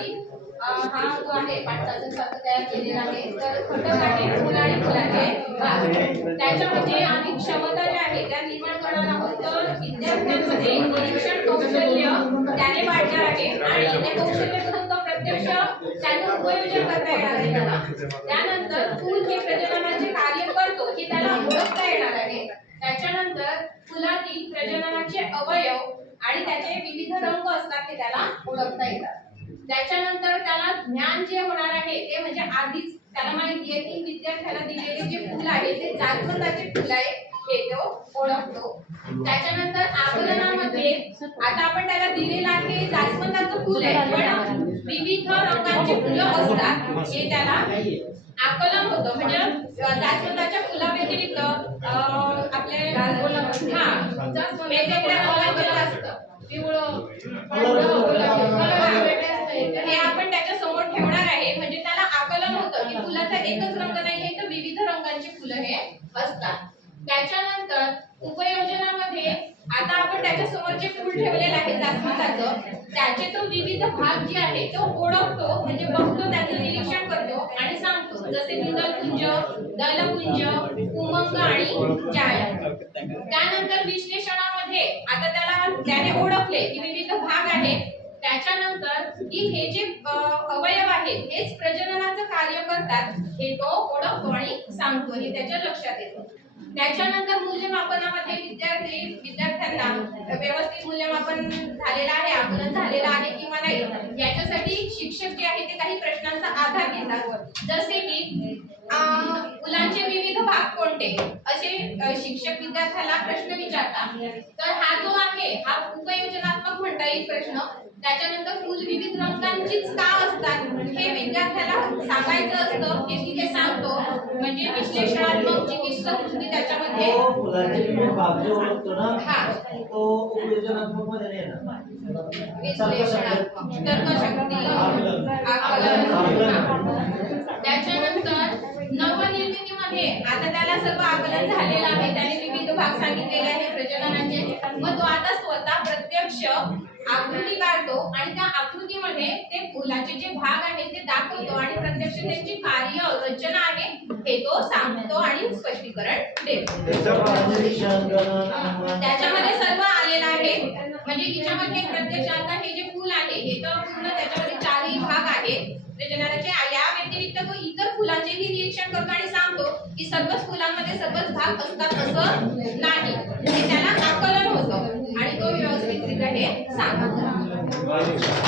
करण्यासाठी हा जो आहे तयार केलेला आहे. तर घटक आहे फुल आणि फुलाचे त्याच्यामध्ये आम्ही क्षमता ज्या आहे त्या निर्माण करणार आहोत. तर विद्यार्थ्यांमध्ये निरीक्षण कौशल्य त्याने वाढणार आहे. आणि तो प्रत्यक्ष त्याचं उपयोजन करता येणार आहे त्याला. त्यानंतर फुल हे प्रजननाचे कार्य करतो हे त्याला ओळखता येणार आहे. त्याच्यानंतर फुलातील प्रजननाचे अवयव आणि त्याचे विविध रंग असतात ते त्याला ओळखता येतात. त्याच्यानंतर त्याला ज्ञान जे होणार आहे ते म्हणजे आधीच त्याला माहिती आहे की विद्यार्थ्याला दिलेले जे फुल आहे ते जास्वंदाचे फुल आहे हे तो ओळखतो. त्याच्यानंतर आकलनामध्ये आता आपण त्याला दिलेलं आहे जास्वंदाचं फुल आहे पण विविध रंगांची फुलं असतात हे त्याला आकलन होतं. म्हणजे जास्वंदाच्या फुला व्यतिरिक्त आपले हा वेगवेगळ्या रंगांचे असतं. पिवळं हे आपण त्याच्यासमोर ठेवणार आहे. म्हणजे त्याला आकलन होतं की फुलाचा एकच रंग नाही आहे तर विविध रंगांची फुलं हे असतात. त्याच्यानंतर उपयोजनामध्ये आता आपण त्याच्यासमोर जे फूल ठेवलेलं आहे जास्वंदाचं त्याचे तो विविध भाग जे आहे तो ओळखतो म्हणजे बघतो त्याचं निरीक्षण करतो आणि सांगतो. जसे की दलपुंज उमंग आणि जाळ त्यानंतर विश्लेषणामध्ये आता त्याला त्याने ओळखले की विविध भाग आहेत. त्याच्यानंतर की हे जे अवयव आहेत हेच प्रजननाचं कार्य करतात. हे तो ओळखतो आणि सांगतो हे त्याच्या लक्षात येतं. त्याच्यानंतर मूल्यमापनामध्ये विद्यार्थी विद्यार्थ्यांना व्यवस्थित मूल्यमापन झालेलं आहे आकलन झालेलं आहे किंवा नाही याच्यासाठी शिक्षक जे आहे ते काही प्रश्नांचा आधार घेतात. जसे की अं, मुलांचे विविध भाग कोणते असे अं, शिक्षक विद्यार्थ्याला प्रश्न विचारतात. तर हा जो आहे हा उपयोजनात्मक म्हणता येईल प्रश्न. त्याच्यानंतर फुल विविध रंगांचीच का असतात. हे विद्यार्थ्याला सांगायचं असतं. हे तिथे सांगतो म्हणजे विश्लेषणात्मक चिकित्सक वृत्ती त्याच्यामध्ये हा. विश्लेषणात्मक. तर्कशक्ती. त्याच्यानंतर नवनिर्मितीमध्ये आता त्याला सर्व आकलन झालेलं आहे. भाग सांगितलेले आहे प्रजननाचे. मग तो आता स्वतः प्रत्यक्ष आकृती काढतो आणि त्या आकृतीमध्ये ते फुलाचे जे भाग आहेत ते दाखवतो आणि प्रत्यक्ष त्यांची कार्य रचना आहे हे तो सांगतो आणि स्पष्टीकरण देतो. त्याच्यामध्ये सर्व आलेलं आहे. म्हणजे हिच्यामध्ये प्रत्यक्ष आता हे जे फुल आहे हे तर पूर्ण त्याच्यामध्ये चारही भाग आहेत रचना की सर्वच फुलांमध्ये सर्वच भाग असतात असं नाही. म्हणजे त्याला आकलन होतं. आणि तो व्यवस्थितरित्या हे सांगतो